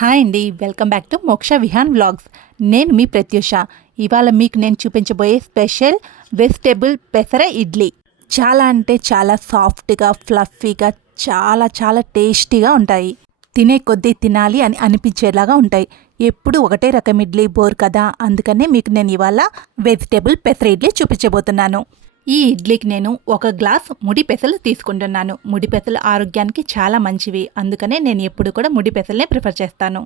Hi అండి welcome back to మోక్ష Vihaan vlogs నేను మీ ప్రత్యూష. ఇవాళ మీకు నేను చూపించబోయే స్పెషల్ వెజిటేబుల్ పెసర ఇడ్లీ. చాలా అంటే చాలా సాఫ్ట్గా ఫ్లఫీగా చాలా చాలా టేస్టీగా ఉంటాయి. తినే కొద్దీ తినాలి అని అనిపించేలాగా ఉంటాయి. ఎప్పుడు ఒకటే రకం ఇడ్లీ బోర్ కదా అందుకనే మీకు నేను ఇవాళ వెజిటేబుల్ పెసర ఇడ్లీ చూపించబోతున్నాను. ఈ ఇడ్లీకి నేను ఒక గ్లాస్ ముడి పెసలు తీసుకుంటున్నాను. ముడి పెసలు ఆరోగ్యానికి చాలా మంచివి. అందుకనే నేను ఎప్పుడు కూడా ముడి పెసలనే ప్రిఫర్ చేస్తాను.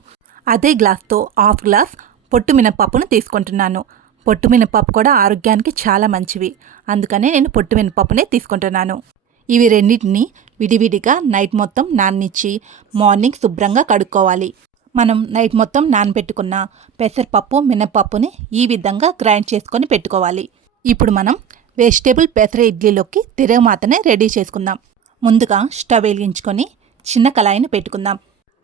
అదే గ్లాస్తో హాఫ్ గ్లాస్ పొట్టు మినపప్పును తీసుకుంటున్నాను. పొట్టు మినపప్పు కూడా ఆరోగ్యానికి చాలా మంచివి. అందుకనే నేను పొట్టు మినపప్పునే తీసుకుంటున్నాను. ఇవి రెండింటిని విడివిడిగా నైట్ మొత్తం నాననిచ్చి మార్నింగ్ శుభ్రంగా కడుక్కోవాలి. మనం నైట్ మొత్తం నానబెట్టుకున్న పెసరపప్పు మినపప్పుని ఈ విధంగా గ్రైండ్ చేసుకొని పెట్టుకోవాలి. ఇప్పుడు మనం వెజిటేబుల్ పెసర ఇడ్లీలోకి తిరగమాతనే రెడీ చేసుకుందాం. ముందుగా స్టవ్ వెలిగించుకొని చిన్న కళాయిని పెట్టుకుందాం.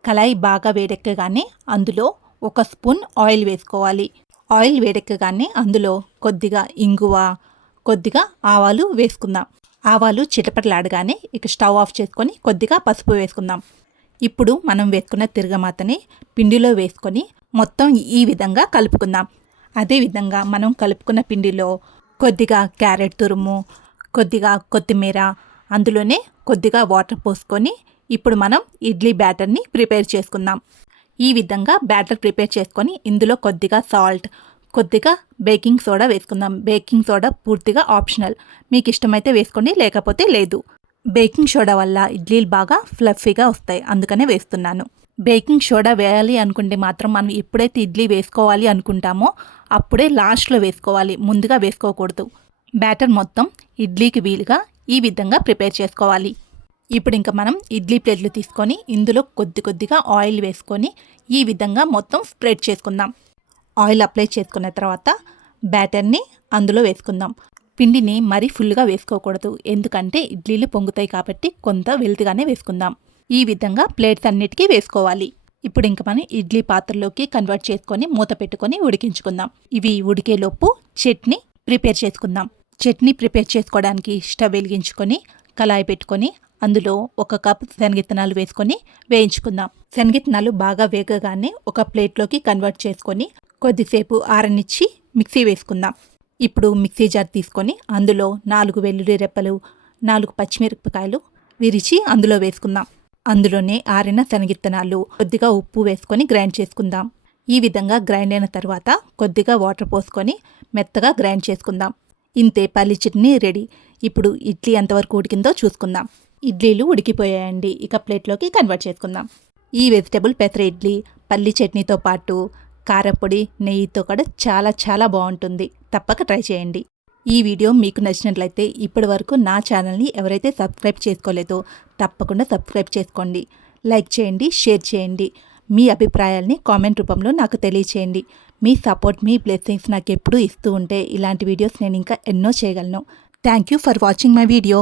కళాయి బాగా వేడెక్కగానే అందులో ఒక స్పూన్ ఆయిల్ వేసుకోవాలి. ఆయిల్ వేడెక్కగానే అందులో కొద్దిగా ఇంగువ కొద్దిగా ఆవాలు వేసుకుందాం. ఆవాలు చిటపటలాడగానే ఇక స్టవ్ ఆఫ్ చేసుకొని కొద్దిగా పసుపు వేసుకుందాం. ఇప్పుడు మనం వేసుకున్న తిరగమాతని పిండిలో వేసుకొని మొత్తం ఈ విధంగా కలుపుకుందాం. అదేవిధంగా మనం కలుపుకున్న పిండిలో కొద్దిగా క్యారెట్ తురుము కొద్దిగా కొత్తిమీర అందులోనే కొద్దిగా వాటర్ పోసుకొని ఇప్పుడు మనం ఇడ్లీ బ్యాటర్ని ప్రిపేర్ చేసుకుందాం. ఈ విధంగా బ్యాటర్ ప్రిపేర్ చేసుకొని ఇందులో కొద్దిగా సాల్ట్ కొద్దిగా బేకింగ్ సోడా వేసుకుందాం. బేకింగ్ సోడా పూర్తిగా ఆప్షనల్. మీకు ఇష్టమైతే వేసుకోండి లేకపోతే లేదు. బేకింగ్ సోడా వల్ల ఇడ్లీలు బాగా ఫ్లఫీగా వస్తాయి. అందుకనే వేస్తున్నాను. బేకింగ్ సోడా వేయాలి అనుకుంటే మాత్రం మనం ఎప్పుడైతే ఇడ్లీ వేసుకోవాలి అనుకుంటామో అప్పుడే లాస్ట్లో వేసుకోవాలి ముందుగా వేసుకోకూడదు. బ్యాటర్ మొత్తం ఇడ్లీకి వీలుగా ఈ విధంగా ప్రిపేర్ చేసుకోవాలి. ఇప్పుడు ఇంకా మనం ఇడ్లీ ప్లేట్లు తీసుకొని ఇందులో కొద్ది కొద్దిగా ఆయిల్ వేసుకొని ఈ విధంగా మొత్తం స్ప్రెడ్ చేసుకుందాం. ఆయిల్ అప్లై చేసుకున్న తర్వాత బ్యాటర్ని అందులో వేసుకుందాం. పిండిని మరీ ఫుల్గా వేసుకోకూడదు ఎందుకంటే ఇడ్లీలు పొంగుతాయి కాబట్టి కొంత వెల్తిగానే వేసుకుందాం. ఈ విధంగా ప్లేట్స్ అన్నిటికీ వేసుకోవాలి. ఇప్పుడు ఇంక మనం ఇడ్లీ పాత్రలోకి కన్వర్ట్ చేసుకొని మూత పెట్టుకొని ఉడికించుకుందాం. ఇవి ఉడికేలోపు చట్నీ ప్రిపేర్ చేసుకుందాం. చట్నీ ప్రిపేర్ చేసుకోవడానికి స్టవ్ వెలిగించుకొని కళాయి పెట్టుకొని అందులో ఒక కప్ శనగిత్తనాలు వేసుకొని వేయించుకుందాం. శనగిత్తనాలు బాగా వేగగానే ఒక ప్లేట్లోకి కన్వర్ట్ చేసుకొని కొద్దిసేపు ఆరనిచ్చి మిక్సీ వేసుకుందాం. ఇప్పుడు మిక్సీ జార్ తీసుకొని అందులో నాలుగు వెల్లుల్లి రెప్పలు నాలుగు పచ్చిమిరపకాయలు విరిచి అందులో వేసుకుందాం. అందులోనే ఆరిన శనగిత్తనాలు కొద్దిగా ఉప్పు వేసుకొని గ్రైండ్ చేసుకుందాం. ఈ విధంగా గ్రైండ్ అయిన తర్వాత కొద్దిగా వాటర్ పోసుకొని మెత్తగా గ్రైండ్ చేసుకుందాం. ఇంతే పల్లి చట్నీ రెడీ. ఇప్పుడు ఇడ్లీ ఎంతవరకు ఉడికిందో చూసుకుందాం. ఇడ్లీలు ఉడికిపోయాయండి. ఇక ప్లేట్లోకి కన్వర్ట్ చేసుకుందాం. ఈ వెజిటేబుల్ పెసర ఇడ్లీ పల్లి చట్నీతో పాటు కారపొడి నెయ్యితో కూడా చాలా చాలా బాగుంటుంది. తప్పక ట్రై చేయండి. ఈ వీడియో మీకు నచ్చినట్లయితే ఇప్పటి వరకు నా ఛానల్ని ఎవరైతే సబ్స్క్రైబ్ చేసుకోలేదో తప్పకుండా సబ్స్క్రైబ్ చేసుకోండి. లైక్ చేయండి షేర్ చేయండి. మీ అభిప్రాయాల్ని కామెంట్ రూపంలో నాకు తెలియచేయండి. మీ సపోర్ట్ మీ బ్లెస్సింగ్స్ నాకు ఎప్పుడూ ఇస్తూ ఉంటే ఇలాంటి వీడియోస్ నేను ఇంకా ఎన్నో చేయగలను. Thank you for watching my video.